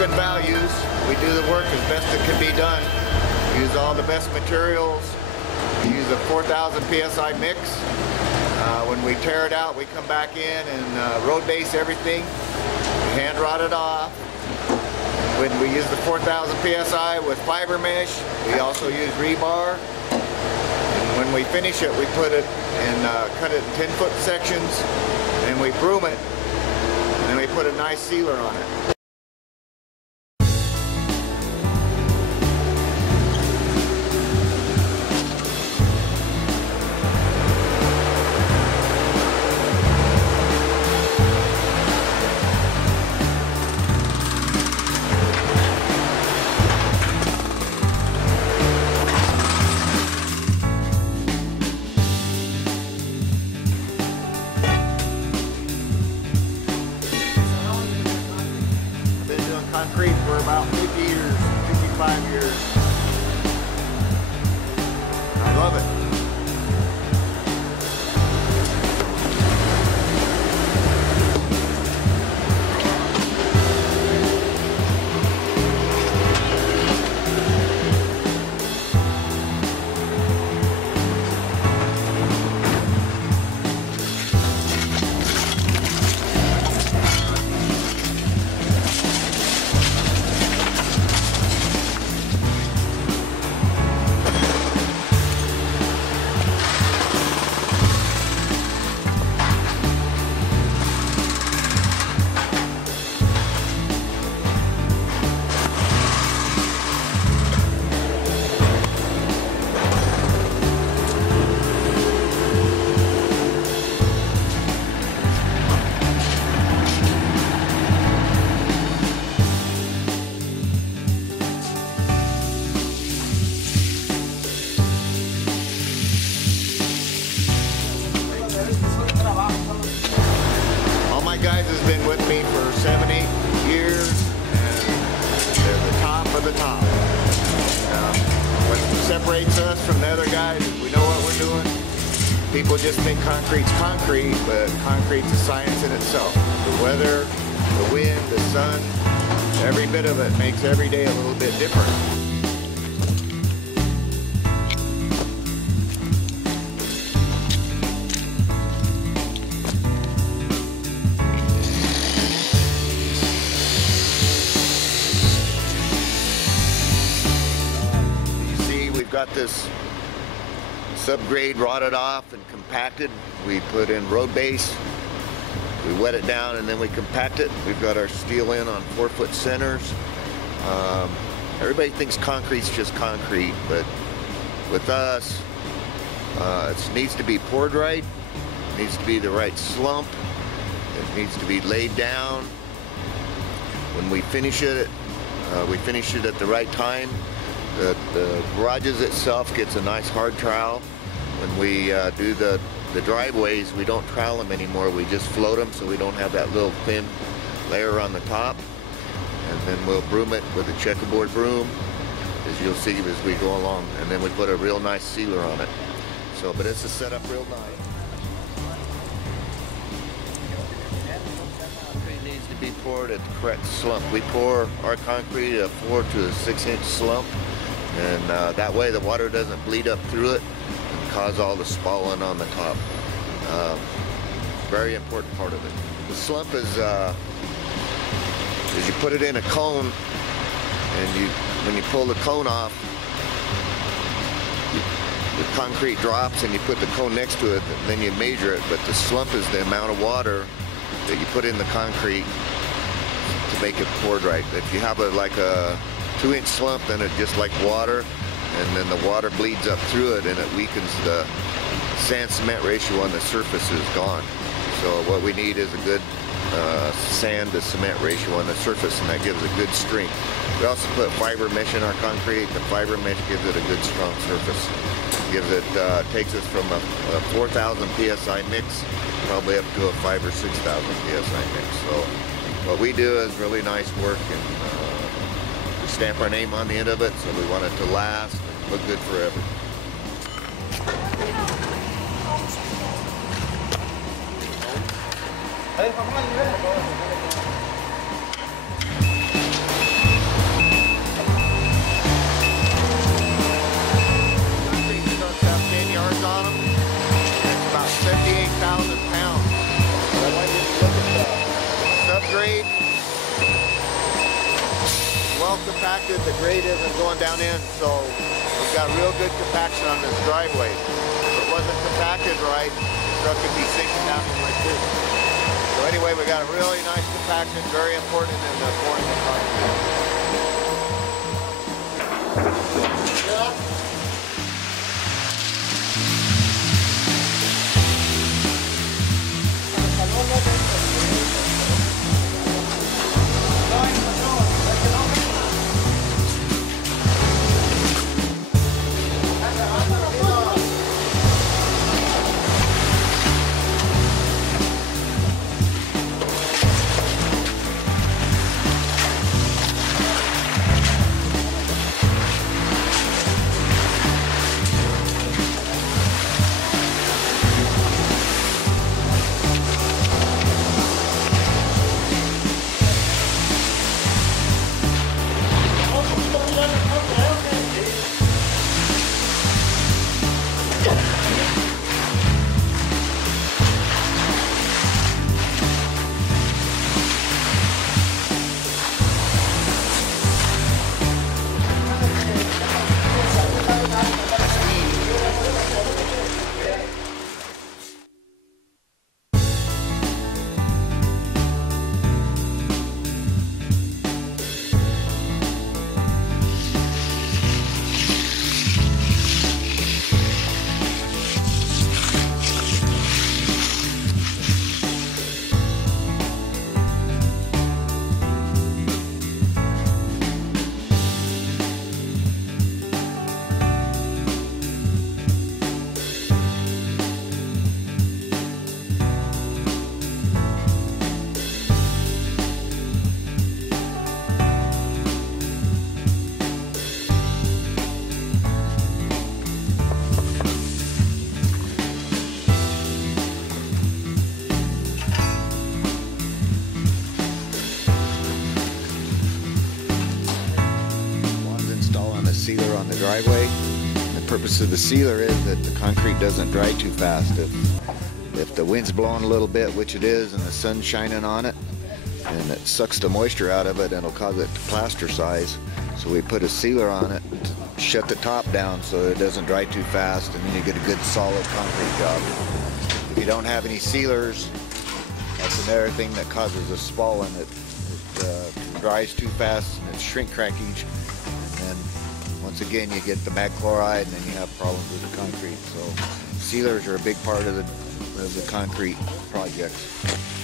and values. We do the work as best it can be done. Use all the best materials. We use a 4,000 PSI mix. When we tear it out, we come back in and road base everything. We hand rod it off. When we use the 4,000 PSI with fiber mesh, we also use rebar. And when we finish it, we put it and cut it in 10-foot sections, and we broom it, and then we put a nice sealer on it. Concrete for about 50 years, 55 years. I love it. Guys has been with me for 7, 8 years, and they're the top of the top. What separates us from the other guys is we know what we're doing. People just think concrete's concrete, but concrete's a science in itself. The weather, the wind, the sun, every bit of it makes every day a little bit different. Got this subgrade rotted off and compacted. We put in road base, we wet it down, and then we compact it. We've got our steel in on 4-foot centers. Everybody thinks concrete's just concrete, but with us, it needs to be poured right, it needs to be the right slump, it needs to be laid down. When we finish it at the right time. The garages itself gets a nice hard trowel. When we do the driveways, we don't trowel them anymore. We just float them so we don't have that little thin layer on the top. And then we'll broom it with a checkerboard broom, as you'll see as we go along. And then we put a real nice sealer on it. So, but it's a setup real nice. Concrete needs to be poured at the correct slump. We pour our concrete a 4 to a 6-inch slump. And that way the water doesn't bleed up through it and cause all the spalling on the top. Very important part of it. The slump is you put it in a cone, and when you pull the cone off, the concrete drops and you put the cone next to it, and then you measure it. But the slump is the amount of water that you put in the concrete to make it poured right. If you have like a 2-inch slump, then it's just like water, and then the water bleeds up through it and it weakens the sand-cement ratio on the surface is gone. So what we need is a good sand to cement ratio on the surface, and that gives a good strength. We also put fiber mesh in our concrete. The fiber mesh gives it a good strong surface. Takes us from a 4,000 PSI mix probably up to a 5,000 or 6,000 PSI mix. So what we do is really nice work, and we stamp our name on the end of it, so we want it to last and look good forever. deep, well compacted. The grade isn't going down in, so we've got real good compaction on this driveway. If it wasn't compacted right, the truck could be sinking down in like this. So anyway, we got a really nice compaction, very important in the pouring the concrete. Sealer on the driveway. The purpose of the sealer is that the concrete doesn't dry too fast. If the wind's blowing a little bit, which it is, and the sun's shining on it, and it sucks the moisture out of it, and it'll cause it to plaster size. So we put a sealer on it to shut the top down so that it doesn't dry too fast, and then you get a good solid concrete job. If you don't have any sealers, that's another thing that causes a spalling. It dries too fast and it's shrink crackage, and then once again you get the mag chloride, and then you have problems with the concrete. So sealers are a big part of the concrete projects.